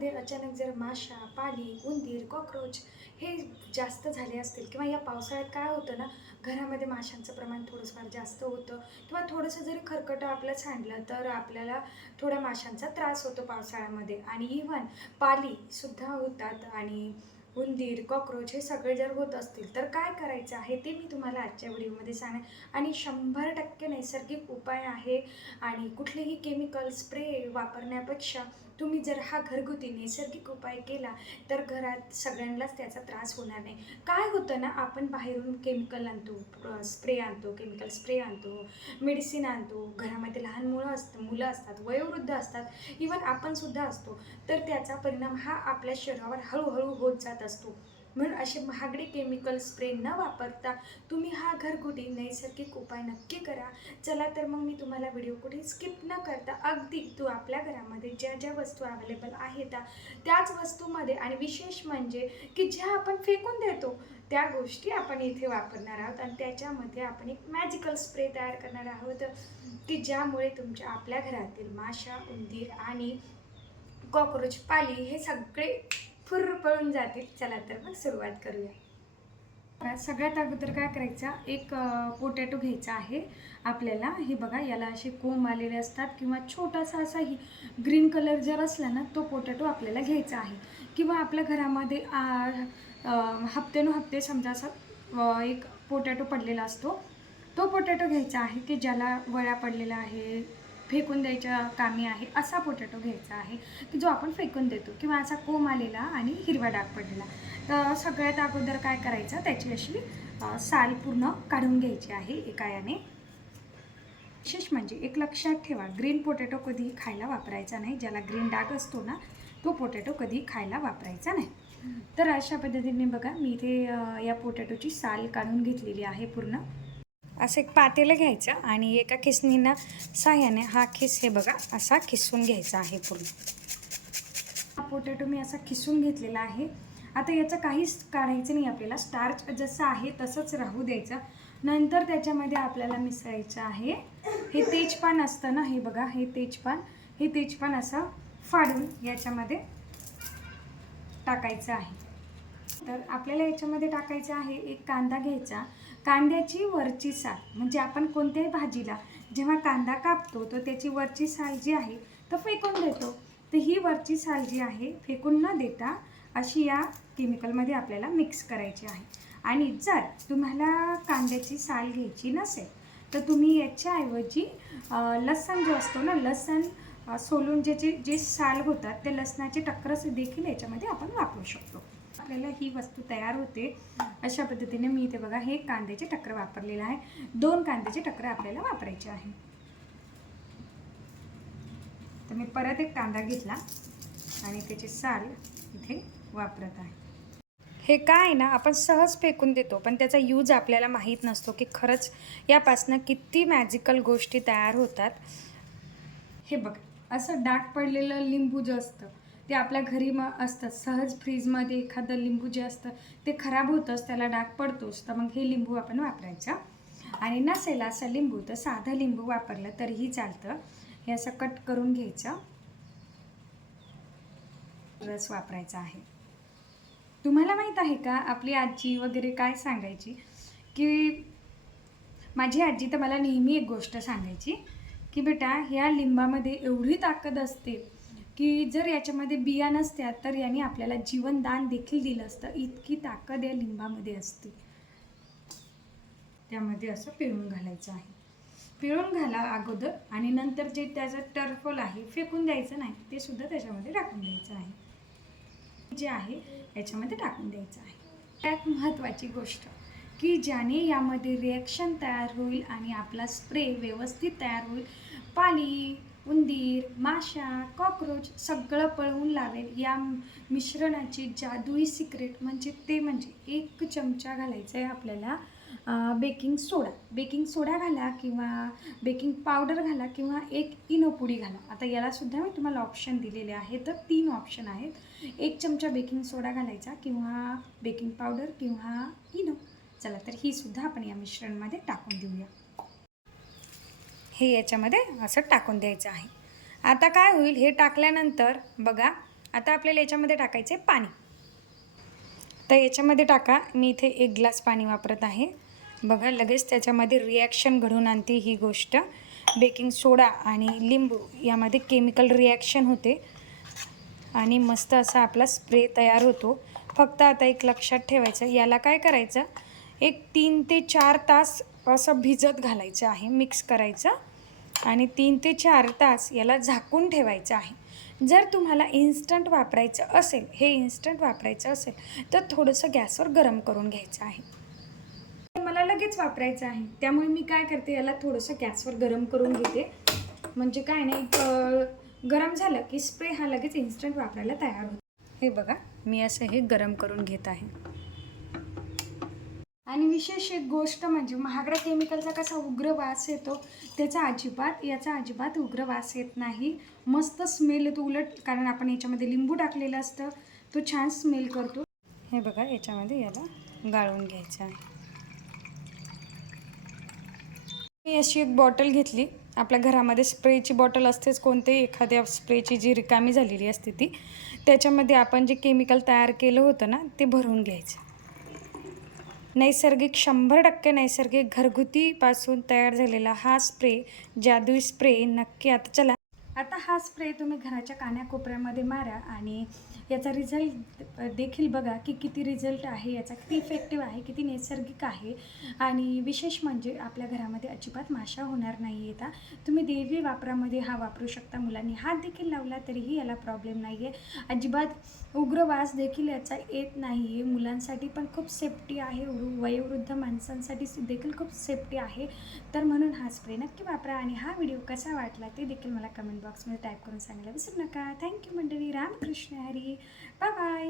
घरामध्ये अचानक जर माशा, पाली, उंदीर, कॉकरोच हे जास्त झाले असतील किंवा या पावसाळ्यात काय होतं ना, घरामध्ये माशांचं प्रमाण थोडंसं जास्त होतं किंवा थोडंसं जरी खरकटं आपलं सांडलं तर आपल्याला थोड्या माशांचा त्रास होतो पावसाळ्यामध्ये. आणि इव्हन पालीसुद्धा होतात आणि उंदीर, कॉकरोच हे सगळे जर होत असतील तर काय करायचं आहे ते मी तुम्हाला आजच्या व्हिडिओमध्ये सांगेन. आणि 100% नैसर्गिक उपाय आहे आणि कुठलेही केमिकल स्प्रे वापरण्यापेक्षा तुम्ही जर हा घरगुती नैसर्गिक उपाय केला तर घरात सगळ्यांनाच त्याचा त्रास होणार नाही. काय होतं ना, आपण बाहेरून केमिकल आणतो, स्प्रे आणतो, केमिकल स्प्रे आणतो, मेडिसिन आणतो, घरामध्ये लहान मुलं असतात, वयोवृद्ध असतात, इवन आपणसुद्धा असतो, तर त्याचा परिणाम हा आपल्या शरीरावर हळूहळू होत जात असतो. म्हणून असे महागडे केमिकल स्प्रे न वापरता तुम्ही हा घरगुती नैसर्गिक उपाय नक्की करा. चला तर मग मी तुम्हाला व्हिडिओ कुठे स्किप न करता अगदी आपल्या घरामध्ये ज्या ज्या वस्तू अवेलेबल आहेत त्याच वस्तूमध्ये आणि विशेष म्हणजे की ज्या आपण फेकून देतो त्या गोष्टी आपण इथे वापरणार आहोत आणि त्याच्यामध्ये आपण एक मॅजिकल स्प्रे तयार करणार आहोत की ज्यामुळे तुमच्या आपल्या घरातील माशा, उंदीर आणि कॉकरोच, पाली हे सगळे फुर्र पळून जातील. चला तर मग सुरुवात करूया. सगळ्यात अगोदर काय करायचं, एक पोटॅटो घ्यायचा आहे आपल्याला. हे बघा, याला असे कोंब आलेले असतात किंवा छोटासा असाही ग्रीन कलर जर असला ना तो पोटॅटो आपल्याला घ्यायचा आहे. किंवा आपल्या घरामध्ये हप्ते समजा असा एक पोटॅटो पडलेला असतो, तो पोटॅटो घ्यायचा आहे की ज्याला वळ्या पडलेला आहे, फेकून द्यायच्या कामी आहे असा पोटॅटो घ्यायचा आहे की जो आपण फेकून देतो, किंवा असा कोंब आलेला आणि हिरवा डाग पडलेला. तर सगळ्यात अगोदर काय करायचं, त्याची अशी साल पूर्ण काढून घ्यायची आहे एका याने. विशेष म्हणजे एक लक्षात ठेवा, ग्रीन पोटॅटो कधीही खायला वापरायचा नाही. ज्याला ग्रीन डाग असतो ना तो पोटॅटो कधीही खायला वापरायचा नाही. तर अशा पद्धतीने बघा, मी इथे या पोटॅटोची साल काढून घेतलेली आहे पूर्ण. असं एक पातेलं घ्यायचं आणि एका खिसणीनं साह्याने हा खिस हे बघा असा खिसून घ्यायचा आहे पूर्ण. हा पोटॅटो मी असा खिसून घेतलेला आहे. आता याचं काहीच काढायचं नाही आपल्याला, स्टार्च जसं आहे तसंच राहू द्यायचं. नंतर त्याच्यामध्ये आपल्याला मिसळायचं आहे हे तेजपान असतं ना, हे बघा हे तेजपान असं फाडून याच्यामध्ये टाकायचं आहे. तर आपल्याला याच्यामध्ये टाकायचं आहे एक कांदा घ्यायचा. कांद्याची वरची साल, म्हणजे आपण कोणत्याही भाजीला जेव्हा कांदा कापतो तर त्याची वरची साल जी आहे तर फेकून देतो, तर ही वरची साल जी आहे फेकून न देता अशी या केमिकलमध्ये आपल्याला मिक्स करायची आहे. आणि जर तुम्हाला कांद्याची साल घ्यायची नसेल तर तुम्ही याच्याऐवजी लसण जो असतो ना, लसण सोलून जे साल होतात ते लसणाचे टक्करस देखील याच्यामध्ये आपण वापरू शकतो. आपल्याला ही वस्तू तयार होते अशा पद्धतीने. मी इथे बघा हे कांद्याचे टक्कर वापरलेलं आहे. 2 कांद्याचे टक्कर आपल्याला वापरायचे आहे. तर मी परत एक कांदा घेतला आणि त्याची साल इथे वापरत आहे. हे काय ना, आपण सहज फेकून देतो पण त्याचा यूज आपल्याला माहीत नसतो की खरंच यापासनं किती मॅजिकल गोष्टी तयार होतात. हे बघा, असं डाग पडलेलं लिंबू जे असतं ते आपल्या घरी असतं. सहज फ्रीजमध्ये एखादं लिंबू जे असतं ते खराब होतंच, त्याला डाग पडतोच. तर मग हे लिंबू आपण वापरायचं. आणि नसेल असं लिंबू तर साधं लिंबू वापरलं तरीही चालतं. हे असं कट करून घ्यायचं, रस वापरायचा आहे. तुम्हाला माहीत आहे का, आपली आजी वगैरे काय सांगायची, की माझी आजी तर मला नेहमी एक गोष्ट सांगायची की बेटा, ह्या लिंबामध्ये एवढी ताकद असते की जर याच्यामध्ये बिया नसत्या तर याने आपल्याला जीवनदान देखील दिलं असतं, इतकी ताकद या लिंबामध्ये असते. त्यामध्ये असं पिळून घालायचं आहे. पिळून घाला अगोदर आणि नंतर जे त्याचं टरफल आहे फेकून द्यायचं नाही, ते सुद्धा त्याच्यामध्ये टाकून द्यायचं आहे. जे आहे याच्यामध्ये टाकून द्यायचं आहे. त्यात महत्त्वाची गोष्ट की ज्याने यामध्ये रिॲक्शन तयार होईल आणि आपला स्प्रे व्यवस्थित तयार होईल. पाली, उंदीर, माशा, कॉकरोच सगळं पळवून लावेल. या मिश्रणाची जादुई सिक्रेट म्हणजे 1 चमचा घालायचं आहे आपल्याला बेकिंग सोडा घाला किंवा बेकिंग पावडर घाला किंवा 1 इनो पुडी घाला. आता यालासुद्धा मी तुम्हाला ऑप्शन दिलेले आहे, तर 3 ऑप्शन आहेत. 1 चमचा बेकिंग सोडा घालायचा किंवा बेकिंग पावडर किंवा इनो. चला तर ही सुद्धा आपण या मिश्रणमध्ये टाकून देऊया. हे याच्यामध्ये असं टाकून द्यायचं आहे. आता काय होईल, हे टाकल्यानंतर बघा आता आपल्याला याच्यामध्ये टाकायचे पाणी. तर याच्यामध्ये टाका. मी इथे 1 ग्लास पाणी वापरत आहे. बघा लगेच त्याच्यामध्ये रिॲक्शन घडवून आणते ही गोष्ट. बेकिंग सोडा आणि लिंबू यामध्ये केमिकल रिॲक्शन होते आणि मस्त असा आपला स्प्रे तयार होतो. फक्त आता एक लक्षात ठेवायचं, याला काय करायचं, एक 3 ते 4 तास असं भिजत घालायचं आहे, मिक्स करायचं आणि 3 ते 4 तास याला झाकून ठेवायचं आहे. जर तुम्हाला इन्स्टंट वापरायचं असेल, हे इन्स्टंट वापरायचं असेल तर थोडंसं गॅसवर गरम करून घ्यायचं आहे. मला लगेच वापरायचं आहे, त्यामुळे मी काय करते, याला थोडंसं गॅसवर गरम करून घेते. म्हणजे काय नाही, गरम झालं की स्प्रे हा लगेच इन्स्टंट वापरायला तयार होतो. हे बघा, मी असं हे गरम करून घेत आहे. आणि विशेष एक गोष्ट म्हणजे महागड्या केमिकलचा कसा उग्र वास येतो, याचा अजिबात उग्र वास येत नाही. मस्त स्मेल येतो उलट, कारण आपण याच्यामध्ये लिंबू टाकलेलं असतं, तो छान स्मेल करतो. हे बघा, याच्यामध्ये याला गाळून घ्यायचं आहे. मी अशी एक बॉटल घेतली. आपल्या घरामध्ये स्प्रेची बॉटल असतेच, कोणतेही एखाद्या स्प्रेची जी रिकामी झालेली असते ती. त्याच्यामध्ये आपण जे केमिकल तयार केलं होतं ना, ते भरून घ्यायचं. नैसर्गिक 100% नैसर्गिक घरगुतीपासून तयार झालेला हा स्प्रे, जादुई स्प्रे नक्की. आता हा स्प्रे तुम्ही घराच्या कानाकोपऱ्यामध्ये मारा आणि याचा रिझल्ट देखील बघा की किती रिझल्ट आहे याचा, किती इफेक्टिव्ह आहे, किती नैसर्गिक आहे. आणि विशेष म्हणजे आपल्या घरामध्ये अजिबात माशा होणार नाही येता. तुम्ही डेली वापरामध्ये हा वापरू शकता. मुलांनी हात देखील लावला तरीही याला प्रॉब्लेम नाही आहे. अजिबात उग्र वास देखील याचा येत नाही आहे. मुलांसाठी पण खूप सेफ्टी आहे, वयोवृद्ध माणसांसाठी देखील खूप सेफ्टी आहे. तर म्हणून हा स्प्रे नक्की वापरा. आणि हा व्हिडिओ कसा वाटला ते देखील मला कमेंट बॉक्समध्ये टाईप करून सांगायला विसरू नका. थँक्यू मंडळी. रामकृष्ण हरी. Bye bye.